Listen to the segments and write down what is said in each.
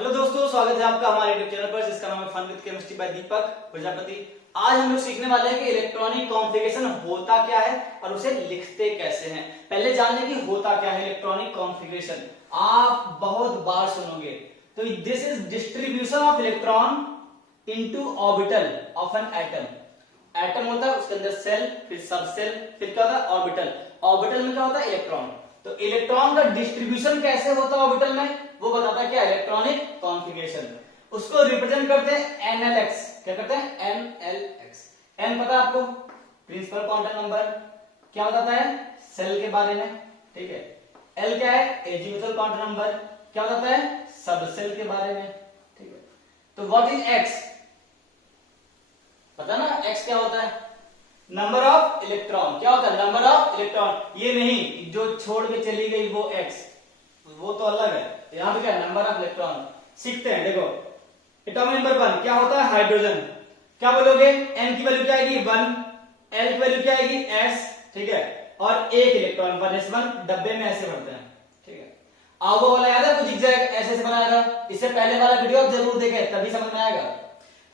Hello दोस्तों, स्वागत है आपका हमारे यूट्यूब चैनल पर जिसका नाम है फन विद केमिस्ट्री बाय दीपक प्रजापति। आज हम लोग सीखने वाले हैं कि इलेक्ट्रॉनिक कॉन्फ़िगरेशन होता क्या है और उसे लिखते कैसे हैं। पहले जान लें कि होता क्या है इलेक्ट्रॉनिक कॉन्फ़िगरेशन। आप बहुत बार सुनोगे। तो this is distribution of electron into orbital of an atom. Atom होता है, उसके अंदर सेल, फिर सब सेल, फिर क्या होता है ऑर्बिटल। ऑर्बिटल में क्या होता है इलेक्ट्रॉन। तो इलेक्ट्रॉन का डिस्ट्रीब्यूशन कैसे होता है ऑर्बिटल में, वो बताता है क्या इलेक्ट्रॉनिक कॉन्फ़िगरेशन। उसको रिप्रेजेंट करते हैं एनएलएक्स। क्या करते हैं एनएलएक्स। एन पता है आपको, प्रिंसिपल क्वांटम नंबर। क्या बताता है सेल के बारे में, ठीक है। एल क्या है एजीमुथल क्वांटम नंबर। क्या बताता है सब सेल के बारे में, ठीक है। तो व्हाट इज एक्स, पता ना एक्स क्या होता है नंबर ऑफ इलेक्ट्रॉन। क्या होता है नंबर ऑफ इलेक्ट्रॉन। ये नहीं जो छोड़ के चली गई वो एक्स, वो तो अलग है। यहां पे क्या है नंबर ऑफ इलेक्ट्रॉन। सीखते हैं, देखो एटॉमिक नंबर 1 क्या होता है हाइड्रोजन। क्या बोलोगे एन की वैल्यू क्या आएगी 1, एल की वैल्यू क्या आएगी एस, ठीक है। और एक इलेक्ट्रॉन 1s1 डब्बे में ऐसे भरते हैं, ठीक है। आओ वाला याद है कुछ एग्जैक्ट ऐसे से बनाया था, इससे पहले वाला वीडियो आप जरूर देखें तभी समझ में आएगा।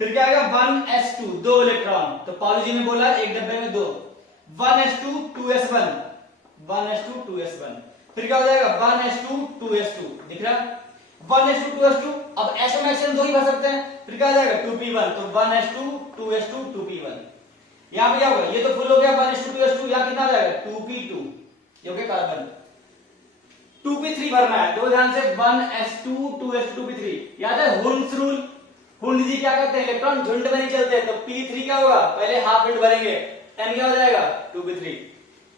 फिर क्या आएगा 1s2 दो इलेक्ट्रॉन। तो पॉली जी ने बोला एक डब्बे में दो। 1s2 2s1 1s2 2s1। फिर क्या हो जाएगा 1s2 2s2 दिख रहा है 1s2 2s2। अब s में एक्शन दो ही भर सकते हैं। फिर क्या हो जाएगा 2p1। तो 1s2 2s2 2p1। यहां पे क्या होगा ये तो फुल हो गया 1s2 2s2। यहां कितना आ जाएगा 2p2 ये हो गया कार्बन। 2p3 भरना है तो ध्यान से 1s2 2s2 2p3 याद है हुंड्स रूल। हुंड जी क्या करते हैं इलेक्ट्रॉन झुंड में नहीं चलते। तो p3 क्या होगा पहले हाफ हिंड भरेंगे। n क्या हो जाएगा 2p3।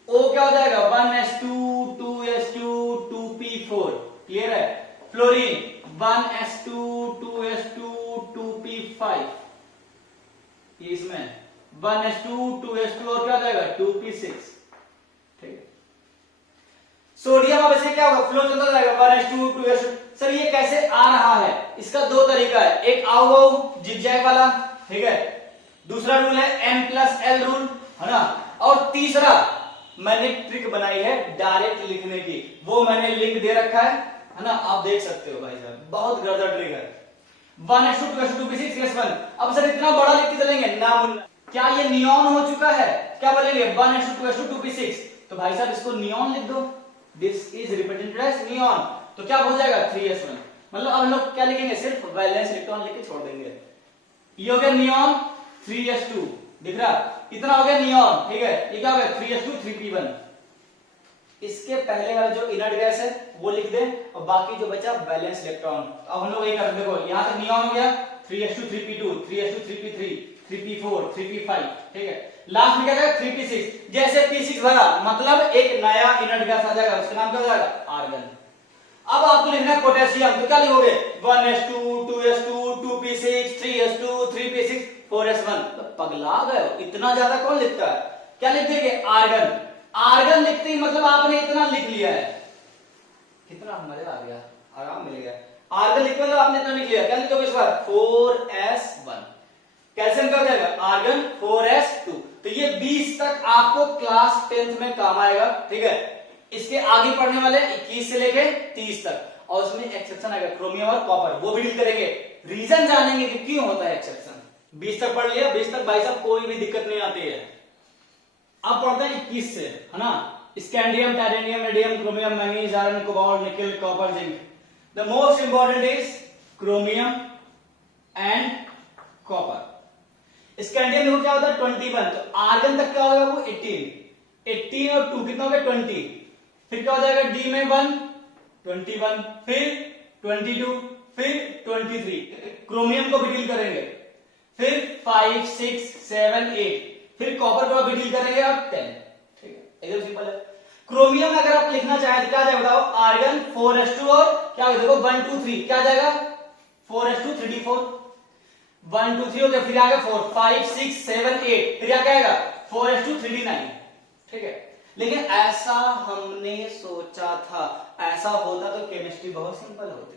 o क्या हो जाएगा 1s2 2s2 2p4। क्लियर है। Fluorine 1s2 2s2 2p5। ये इसमें 1s2 2s2 और क्या हो जाएगा 2p6, ठीक है। सोडियम अब ऐसे क्या होगा फ्लो चलता जाएगा 1s2 2s2। सर ये कैसे आ रहा है, इसका दो तरीका है। एक आओ जिगजैग वाला, ठीक है। दूसरा रूल है n+l रूल, है ना। और तीसरा मैंने एक ट्रिक बनाई है डायरेक्ट लिखने की, वो मैंने लिंक दे रखा है ना, आप देख सकते हो भाई साहब, बहुत गड़बड़ ट्रिक है। 1s2 2s2 2p6 3s1। अब सर इतना बड़ा लिख के चलेंगे ना मुन्ना, क्या ये नियॉन हो चुका है। क्या बोलेंगे 1s2 2s2 2p6। तो भाई साहब इसको नियॉन लिख दो, this is represented as neon. तो क्या हो जाएगा 3s1। मतलब अब हम लोग क्या लिखेंगे सिर्फ वैलेंस इलेक्ट्रॉन लिख के छोड़ देंगे। ये हो गया नियॉन 3s2 दिख रहा, इतना हो गया नियॉन, ठीक है। ये क्या हो गया 3s2 3p1। इसके पहले वाला जो इनर्ट गैस है वो लिख दे और बाकी जो बचा वैलेंस इलेक्ट्रॉन। अब हम लोग ये कर देखो यहां से नियॉन हो गया 3s2 3p2 3s2 3p3 3p4 3p5, ठीक है। लास्ट में क्या जाएगा 3p6। जैसे p6 भरा मतलब एक नया इनर्ट गैस आ जाएगा, उसका नाम क्या हो जाएगा आर्गन। अब आपको लिखना है पोटेशियम। तो क्या लिखोगे 1s2 2s2 2p6 3s2 3p6 4s1। तो पगला गए, इतना ज्यादा कौन लिखता है। क्या लिख देंगे आर्गन। आर्गन लिखते ही मतलब आपने इतना लिख लिया है, कितना मजा आ गया, आराम मिल गया। आर्गन लिखते मतलब आपने इतना लिख लिया। क्या लिखोगे इस बार 4s1। कैल्शियम क्या हो जाएगा आर्गन 4s2। तो ये 20 तक आपको क्लास 10th में काम आएगा, ठीक है। इसके आगे पढ़ने वाले 21 से लेके 30 तक, और उसमें एक्सेप्शन आएगा क्रोमियम और कॉपर, वो भी डील करेंगे। रीजन जानेंगे कि क्यों होता है एक्सेप्शन। 20 तक पढ़ लिया, 20 तक भाई साहब कोई भी दिक्कत नहीं आती है। अब पढ़ते हैं 21 से, है ना। Scandium titanium radium chromium manganese iron cobalt nickel copper zinc. The most important is chromium and copper. Scandium देखो क्या होता है 21। तो आर्गन तक क्या होगा वो 18 और 2 कितना हो गया 20। फिर क्या हो जाएगा डी में 1 21 फिर 22 फिर 23। क्रोमियम को भी डील करेंगे, फिर 5 6 7 8, फिर कॉपर को भी डील करेंगे और 10, ठीक है। एकदम सिंपल है। क्रोमियम अगर आप लिखना चाहें तो क्या जाएगा बताओ आर्गन 4s2 और क्या देखो 1 2 3 क्या जाएगा 4s2 3d4 1 2 3 हो गया। फिर आ गया 4 5 6 7 8 फिर क्या आएगा 4s2 3d9, ठीक है। लेकिन ऐसा हमने सोचा था, ऐसा होता तो केमिस्ट्री बहुत सिंपल होती,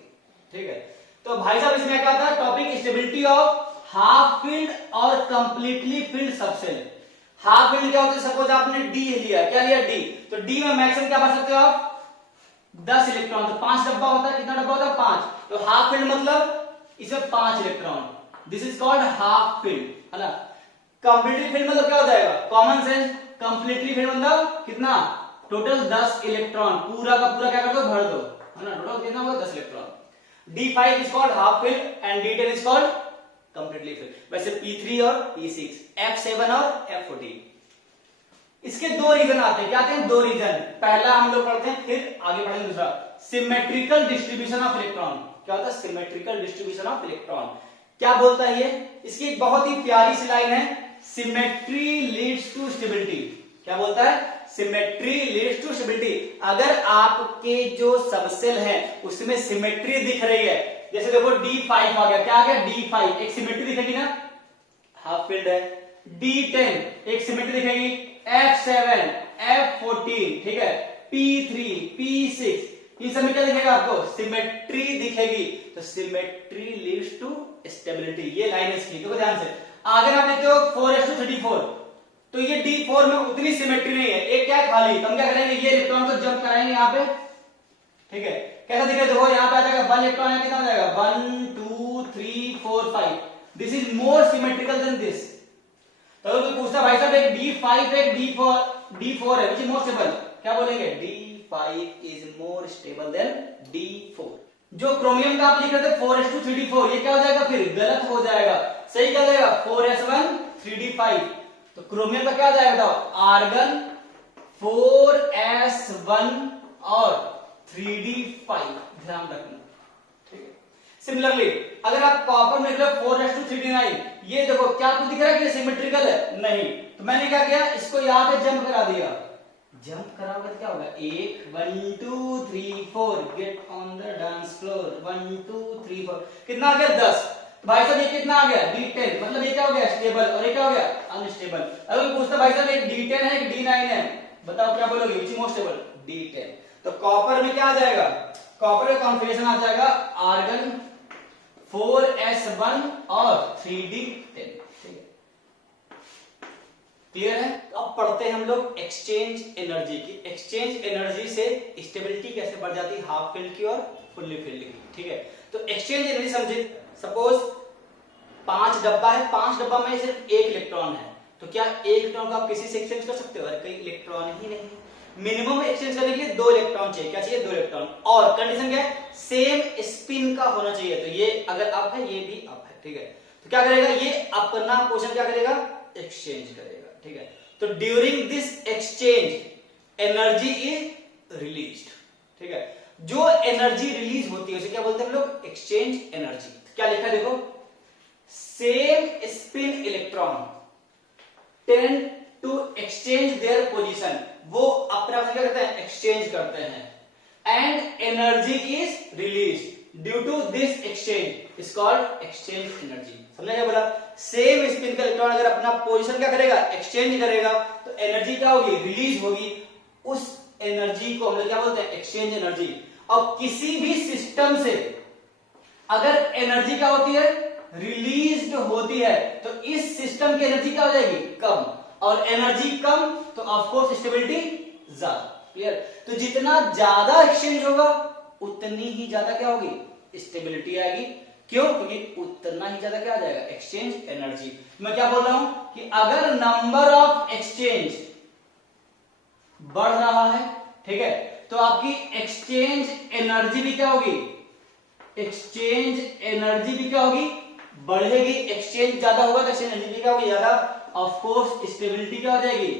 ठीक है। तो भाई साहब इसमें क्या था topic stability of half filled और completely filled subshell. Half filled क्या होता है, सपोज आपने डी लिया, क्या लिया डी, तो डी में मैक्सिमम क्या भर सकते हो आप 10 इलेक्ट्रॉन, तो 5 डब्बा होता है, कितना डब्बा होता है 5, तो हाफ फील्ड मतलब इसमें 5 electron, this is called half field, है ना। कंप्लीटली फील्ड मतलब क्या हो जाएगा, कॉमन सेंस, कंप्लीटली फील्ड मतलब कितना, टोटल 10 इलेक्ट्रॉन, पूरा का पूरा क्या कर दो, भर दो, है ना, टोटल कितना होगा 10 electron. D5 is called half filled and D10 is called completely filled। वैसे P3 और P6, F7 और F14, इसके दो रीजन आते हैं, क्या आते हैं, दो रीजन। पहला हम लोग पढ़ते हैं, फिर आगे पढ़ेंगे दूसरा, सिमेट्रिकल डिस्ट्रीब्यूशन ऑफ इलेक्ट्रॉन। क्या होता है सिमेट्रिकल डिस्ट्रीब्यूशन ऑफ इलेक्ट्रॉन, क्या बोलता है ये, इसकी एक बहुत ही प्यारी सी लाइन है, सिमेट्री लीड्स टू स्टेबिलिटी। क्या बोलता है, सिमेट्री लीड्स टू स्टेबिलिटी। अगर आपके जो सबसेल है उसमें सिमेट्री दिख रही है, जैसे देखो D5 आ गया, क्या आ गया D5, एक सिमेट्री दिखेगी ना, हाफ फील्ड है। D10 एक सिमेट्री दिखेगी, F7, F14, ठीक है, P3, P6, इन सब में क्या दिखेगा आपको, सिमेट्री दिखेगी, तो सिमेट्री लीड्स टू स्टेबिलिटी, ये लाइन इसकी, देखो ध्यान से। अगर आप देखते हो 4:3:4, तो ये D4 में उतनी सिमेट्री नहीं है, एक क्या है खाली, तो हम क्या करेंगे, ये इलेक्ट्रॉन को जंप कराएंगे यहाँ पे, ठीक है, कैसा दिख रहा है, देखो यहाँ पे आ जाएगा 1 इलेक्ट्रॉन, कितना हो जाएगा 1 2 3 4 5, this is more symmetrical than this. तो अगर कोई पूछता भाई साहब एक D5 एक D4 है, विच इज मोर स्टेबल, क्या बोलेंगे, D5 is more stable then D4। जो क्रोमियम का आप लिख रहे थे 4:3:4, ये क्या हो जाएगा, फिर गलत हो जाएगा, सही क्या हो जाएगा 4s1 3d5, तो क्रोमियम का क्या आ जाएगा बताओ, आर्गन 4s1 और 3d5, ध्यान रखना, ठीक है। सिमिलरली अगर आप कॉपर में लिख लो 4:3d9, ये देखो क्या कुछ दिख रहा है कि सिमेट्रिकल है, नहीं, तो मैंने क्या किया, इसको यहाँ पे जंप करा दिया, जंप कराओगे तो क्या होगा, 1 2 3 4, get on the dance floor, 1 2 3 4, कितना आ गया 10, तो भाई साहब ये कितना आ गया D10, मतलब ये क्या हो गया स्टेबल, और ये क्या हो गया अनस्टेबल। अगर पूछता भाई साहब एक D10 है एक D9 है, बताओ क्या बोलोगे, which is more stable, D10। तो कॉपर में क्या आ जाएगा, कॉपर का कॉन्फ़िगरेशन आ जाएगा आर्गन 4s1 और 3d10, ठीक है, क्लियर है। तो अब पढ़ते हैं हम लोग एक्सचेंज एनर्जी की, एक्सचेंज एनर्जी से स्टेबिलिटी कैसे बढ़ जाती है हाफ फील्ड की और फुल्ली फील्ड की, ठीक है। तो एक्सचेंज एनर्जी समझे, सपोज 5 डब्बा है, 5 डब्बा में सिर्फ 1 इलेक्ट्रॉन है, तो क्या 1 इलेक्ट्रॉन को आप किसी से एक्सचेंज कर सकते हो, अरे कई इलेक्ट्रॉन ही नहीं, मिनिमम एक्सचेंज करने के लिए 2 इलेक्ट्रॉन चाहिए, क्या चाहिए 2 इलेक्ट्रॉन, और कंडीशन क्या है, सेम स्पिन का होना चाहिए, तो ये अगर अप है ये भी अप है, ठीक है, तो क्या करेगा ये अपना पोजीशन क्या करेगा, एक्सचेंज करेगा, ठीक है। तो during this exchange energy is released, ठीक है, जो एनर्जी रिलीज होती है उसे क्या बोलते हैं हम लोग, एक्सचेंज एनर्जी। तो क्या लिखा है देखो, same spin electron tend to exchange their position, वो अपना क्या करते हैं, एक्सचेंज करते हैं, and energy is release due to this exchange is called exchange energy. समझा क्या बोला, सेम स्पिन का इलेक्ट्रॉन अगर अपना पोजीशन क्या करेगा, एक्सचेंज करेगा, तो एनर्जी क्या होगी, रिलीज होगी, उस एनर्जी को हम लोग क्या बोलते हैं, एक्सचेंज एनर्जी। और किसी भी सिस्टम से अगर एनर्जी क्या होती है, रिलीज्ड होती है, तो इस सिस्टम की एनर्जी क्या हो जाएगी, कम, और एनर्जी कम तो ऑफ कोर्स स्टेबिलिटी ज्यादा, क्लियर। तो जितना ज्यादा एक्सचेंज होगा उतनी ही ज्यादा क्या होगी, स्टेबिलिटी आएगी, क्यों, क्योंकि उतना ही ज्यादा क्या आ जाएगा, एक्सचेंज एनर्जी। मैं क्या बोल रहा हूं कि अगर नंबर ऑफ एक्सचेंज बढ़ रहा है, ठीक है, तो आपकी एक्सचेंज एनर्जी भी क्या होगी, एक्सचेंज एनर्जी भी क्या होगी, बढ़ेगी, एक्सचेंज ज्यादा होगा तो एक्सचेंज एनर्जी भी क्या होगी, ज्यादा, ऑफ कोर्स स्टेबिलिटी क्या हो जाएगी,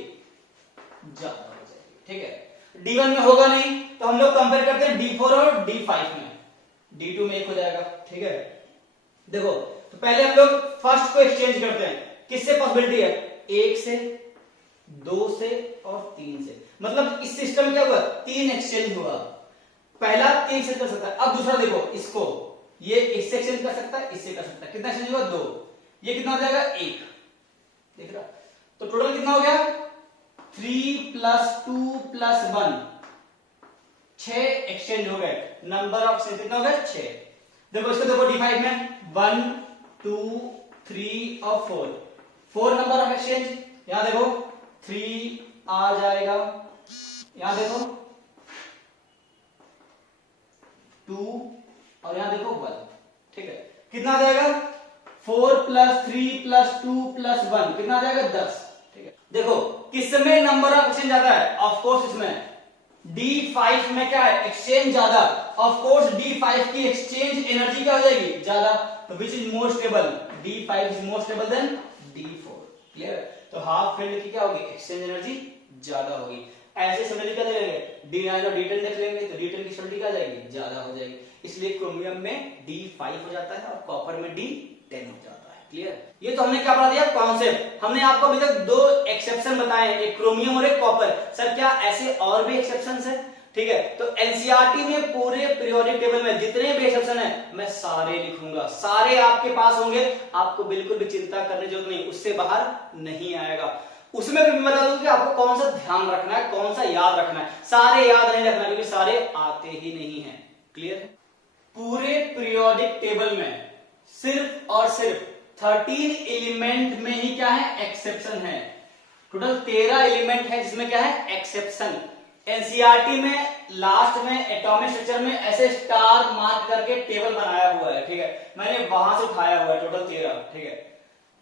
ज्यादा हो जाएगी, ठीक है। D1 में होगा नहीं, तो हम लोग कंपेयर करते हैं D4 और D5 में, D2 में 1 हो जाएगा, ठीक है। देखो तो पहले हम लोग फर्स्ट को एक्सचेंज करते हैं, किससे पॉसिबिलिटी है, 1 से, 2 से और 3 से, मतलब इस सिस्टम में क्या हुआ, 3 एक्सचेंज हुआ, पहला 3 से कर सकता है। अब दूसरा देखो, इसको ये इससे एक्सचेंज कर सकता है, इससे कर सकता है, कितना एक्सचेंज हुआ, 2, ये कितना हो जाएगा 1, देख रहा, तो टोटल कितना हो गया 3 + 2 + 1, 6 एक्सचेंज हो गए, नंबर ऑफ एक्सचेंज कितना हो गया 6। देखो इसको देखो D5 में 1 2 3 और 4 नंबर ऑफ एक्सचेंज, यहां देखो 3 आ जाएगा, यहां देखो 2 और यहां देखो 1, ठीक है। कितना आ जाएगा 4 + 3 + 2 + 1 कितना आ जाएगा 10, ठीक है। देखो किसमें नंबर ऑफ एक्सचेंज ज्यादा है, ऑफ कोर्स इसमें D5 में क्या है एक्सचेंज ज्यादा, ऑफ कोर्स D5 की एक्सचेंज एनर्जी क्या हो जाएगी ज्यादा, तो which is more stable, D5 is more stable then D4, clear है। तो हाफ फील्ड की क्या होगी एक्सचेंज एनर्जी ज्यादा होगी। ऐसे स्टेबिलिटी क्या देंगे D9 और D10 देख लेंगे तो D10 की स्टेबिलिटी क्या जाएगी ज्यादा हो जाएगी, इसलिए क्रोमियम में D5 हो जाता है और कॉपर में D10 हो जाता है, क्लियर। ये तो हमने क्या बता दिया कॉन्सेप्ट। हमने आपको अभी तक 2 एक्सेप्शन बताए, एक क्रोमियम और एक कॉपर। सर क्या ऐसे और भी एक्सेप्शंस हैं, ठीक है। तो एनसीईआरटी में पूरे पीरियोडिक टेबल में जितने भी एक्सेप्शन है मैं सारे लिखूंगा, सारे आपके पास होंगे, आपको बिल्कुल भी चिंता करने की जरूरत नहीं, उससे बाहर नहीं आएगा। उसमें भी बता दूं कि आपको कौन सा ध्यान रखना है, कौन सा याद रखना है, सारे याद नहीं रखना क्योंकि सारे आते ही नहीं है, क्लियर है। पूरे पीरियोडिक टेबल में सिर्फ और सिर्फ 13 एलिमेंट में ही क्या है एक्सेप्शन है, टोटल 13 एलिमेंट है जिसमें क्या है एक्सेप्शन। एनसीईआरटी में लास्ट में एटॉमिक स्ट्रक्चर में ऐसे स्टार मार्क करके टेबल बनाया हुआ है, ठीक है, मैंने वहां से उठाया हुआ है टोटल 13, ठीक है।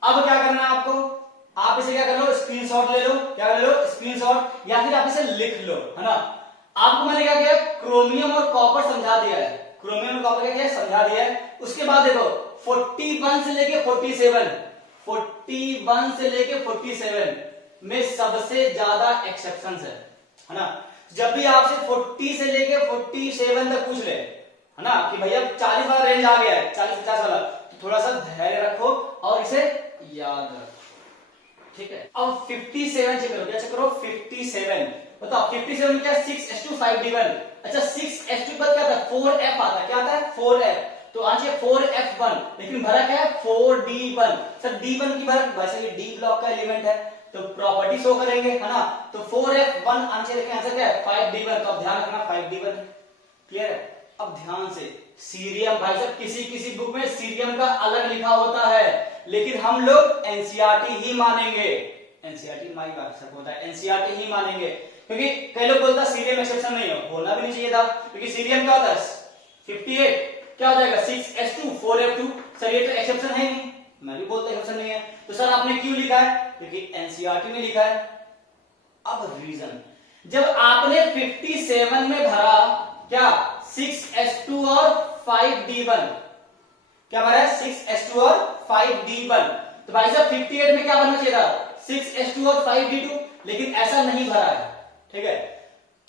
अब क्या करना है आपको, आप इसे क्या कर लो स्क्रीनशॉट ले लो, क्या कर लो स्क्रीनशॉट, या फिर आप इसे लिख लो, है ना। आपको मैंने क्या किया क्रोमियम और कॉपर समझा दिया है, क्रोमियम और कॉपर क्या किया समझा दिया है। उसके बाद देखो 41 से लेके 47, 41 से लेके 47 में सबसे ज्यादा एक्सेप्शंस है ना। जब भी आपसे 40 से लेके 47 तक पूछ ले, है ना, कि भैया 40 वाला रेंज आ गया है, 40-50 वाला, तो थोड़ा सा धैर्य रखो और इसे याद रखो, ठीक है। अब 57 चेक करो, क्या चेक करो 57, बताओ 57 में क्या 6s2 5d1, अच्छा 6s2 पर क्या था 4f आता है, क्या आता है 4f, तो आज ये 4f1, लेकिन भरा क्या है 4d1। सर d1 की भरा, वैसे ये d ब्लॉक का एलिमेंट है तो प्रॉपर्टी शो करेंगे, है ना, तो 4f1 आंसर लिखें, आंसर क्या है 5d1, तो अब ध्यान रखना 5d1, क्लियर है। अब ध्यान से सीरियम, भाई साहब किसी किसी बुक में सीरियम का अलग लिखा होता है, लेकिन हम लोग एनसीईआरटी ही मानेंगे, एनसीईआरटी माई बात सब होता है, एनसीईआरटी ही मानेंगे, क्योंकि कई लोग बोलता है सीरियम एक्सेप्शन नहीं हो, होना भी नहीं चाहिए था, क्योंकि सीरियम क्या होता है 58 क्या हो जाएगा 6s2 4f2, सर ये तो एक्सेप्शन है नहीं, मैं भी बोलता एक्सेप्शन नहीं है, तो सर आपने क्यों लिखा है, क्योंकि एनसीईआरटी में लिखा है। अब रीजन, जब आपने 57 में भरा क्या 6s2 और 5d1, क्या भरा है 6s2 और 5d1, तो भाई साहब 58 में क्या बनना चाहिए था 6s2 और 5d2, लेकिन ऐसा नहीं भरा है, ठीक है।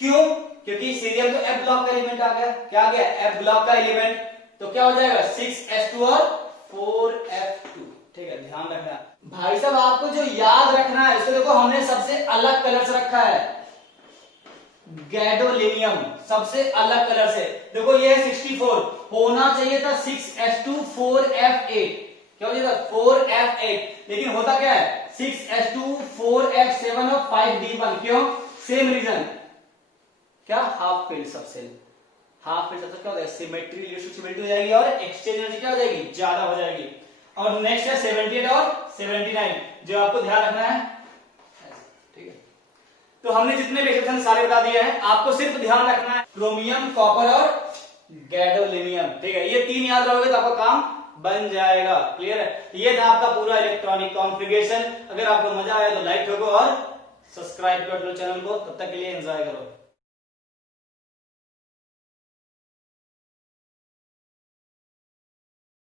क्यों, क्योंकि सीरियम तो f ब्लॉक का एलिमेंट आ गया, क्या आ गया f ब्लॉक का एलिमेंट, तो क्या हो जाएगा 6s2 और 4f2, ठीक है, ध्यान रखना। भाई साहब आपको जो याद रखना है इसको देखो हमने सबसे अलग कलर से रखा है, गैडोलिनियम सबसे अलग कलर से, देखो ये है 64, होना चाहिए था 6s2 4f8, क्या हो जाएगा 4f8, लेकिन होता क्या है 6s2 4f7 और 5d1, क्यों सेम रीजन, क्या half field subshell, half field subshell क्या हो जाएगा सिमेट्री रिड्यूसिबिलिटी हो जाएगी और एक्सचेंज एनर्जी क्या हो जाएगी ज्यादा हो जाएगी। और नेक्स्ट है 78 और 79 जो आपको ध्यान रखना है, ठीक है। तो हमने जितने भी एक्सेप्शन सारे बता दिए हैं, आपको सिर्फ ध्यान रखना है क्रोमियम कॉपर और गैडोलिनियम, ठीक है, ये 3 याद रहोगे तो आपका काम बन जाएगा, क्लियर है। ये था आपका पूरा इलेक्ट्रॉनिक कॉन्फ़िगरेशन। अगर आपको मजा आया तो लाइक ठोको और सब्सक्राइब कर दो चैनल को, तब तक के लिए एंजॉय करो।